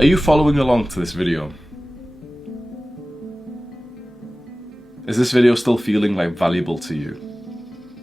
Are you following along to this video? Is this video still feeling like valuable to you?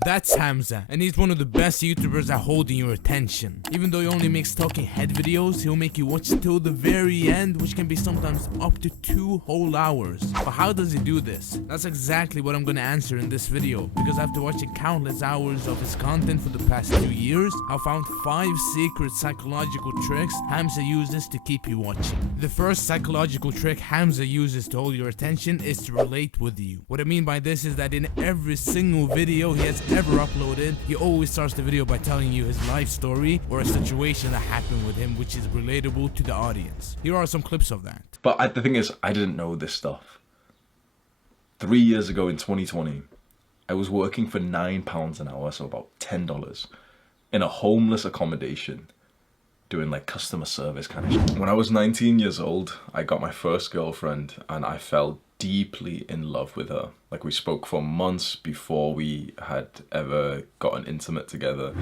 That's Hamza, and he's one of the best YouTubers at holding your attention. Even though he only makes talking head videos, he'll make you watch till the very end, which can be sometimes up to 2 whole hours. But how does he do this? That's exactly what I'm gonna answer in this video, because after watching countless hours of his content for the past 2 years, I found 5 secret psychological tricks Hamza uses to keep you watching. The first psychological trick Hamza uses to hold your attention is to relate with you. What I mean by this is that in every single video he has ever uploaded, he always starts the video by telling you his life story or a situation that happened with him which is relatable to the audience. Here are some clips of that. But the thing is, I didn't know this stuff. 3 years ago in 2020, I was working for £9 an hour, so about $10, in a homeless accommodation, doing like customer service kind of shit. When I was 19 years old, I got my first girlfriend and I fell deeply in love with her. Like, we spoke for months before we had ever gotten intimate together.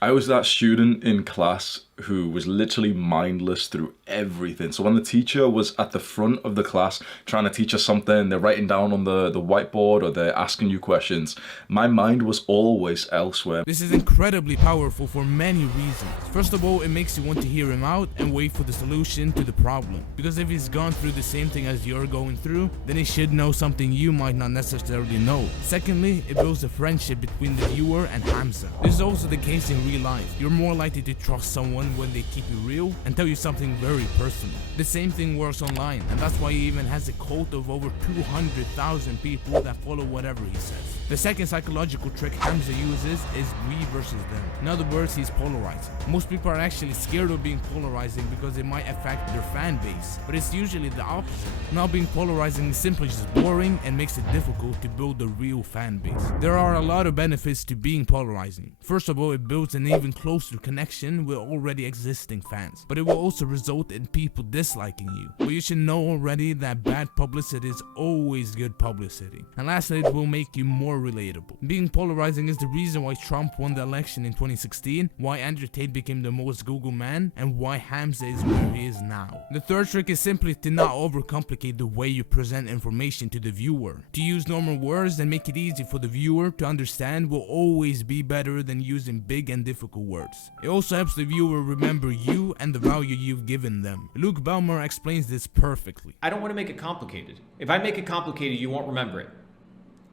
I was that student in class who was literally mindless through everything. So when the teacher was at the front of the class trying to teach us something, they're writing down on the whiteboard or they're asking you questions, my mind was always elsewhere. This is incredibly powerful for many reasons. First of all, it makes you want to hear him out and wait for the solution to the problem. Because if he's gone through the same thing as you're going through, then he should know something you might not necessarily know. Secondly, it builds a friendship between the viewer and Hamza. This is also the case in real life. You're more likely to trust someone when they keep it real and tell you something very personal. The same thing works online, and that's why he even has a cult of over 200,000 people that follow whatever he says. The second psychological trick Hamza uses is we versus them. In other words, he's polarizing. Most people are actually scared of being polarizing because it might affect their fan base, but it's usually the opposite. Not being polarizing is simply just boring and makes it difficult to build a real fan base. There are a lot of benefits to being polarizing. First of all, it builds an even closer connection with already existing fans, but it will also result in people disliking you. But you should know already that bad publicity is always good publicity. And lastly, it will make you more relatable. Being polarizing is the reason why Trump won the election in 2016, why Andrew Tate became the most Google man, and why Hamza is where he is now. The third trick is simply to not overcomplicate the way you present information to the viewer. To use normal words and make it easy for the viewer to understand will always be better than using big and difficult words. It also helps the viewer remember you and the value you've given them. Luke Belmar explains this perfectly. I don't want to make it complicated. If I make it complicated, you won't remember it.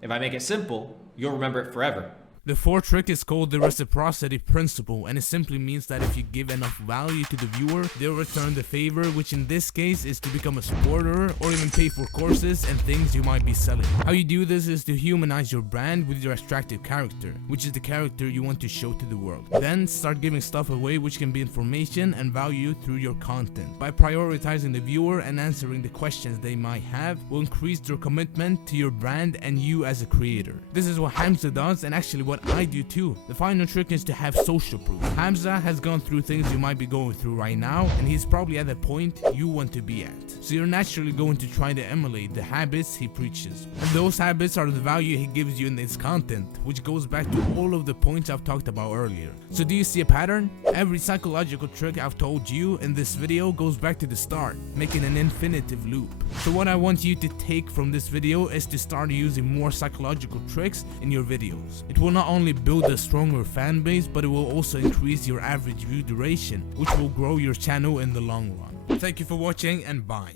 If I make it simple, you'll remember it forever. The fourth trick is called the reciprocity principle, and it simply means that if you give enough value to the viewer, they'll return the favor, which in this case is to become a supporter or even pay for courses and things you might be selling. How you do this is to humanize your brand with your attractive character, which is the character you want to show to the world. Then start giving stuff away, which can be information and value through your content. By prioritizing the viewer and answering the questions they might have will increase their commitment to your brand and you as a creator. This is what Hamza does, and actually what I do too. The final trick is to have social proof. Hamza has gone through things you might be going through right now, and he's probably at the point you want to be at. So you're naturally going to try to emulate the habits he preaches. And those habits are the value he gives you in his content, which goes back to all of the points I've talked about earlier. So do you see a pattern? Every psychological trick I've told you in this video goes back to the start, making an infinitive loop. So what I want you to take from this video is to start using more psychological tricks in your videos. It will not only build a stronger fan base, but it will also increase your average view duration, which will grow your channel in the long run. Thank you for watching, and bye.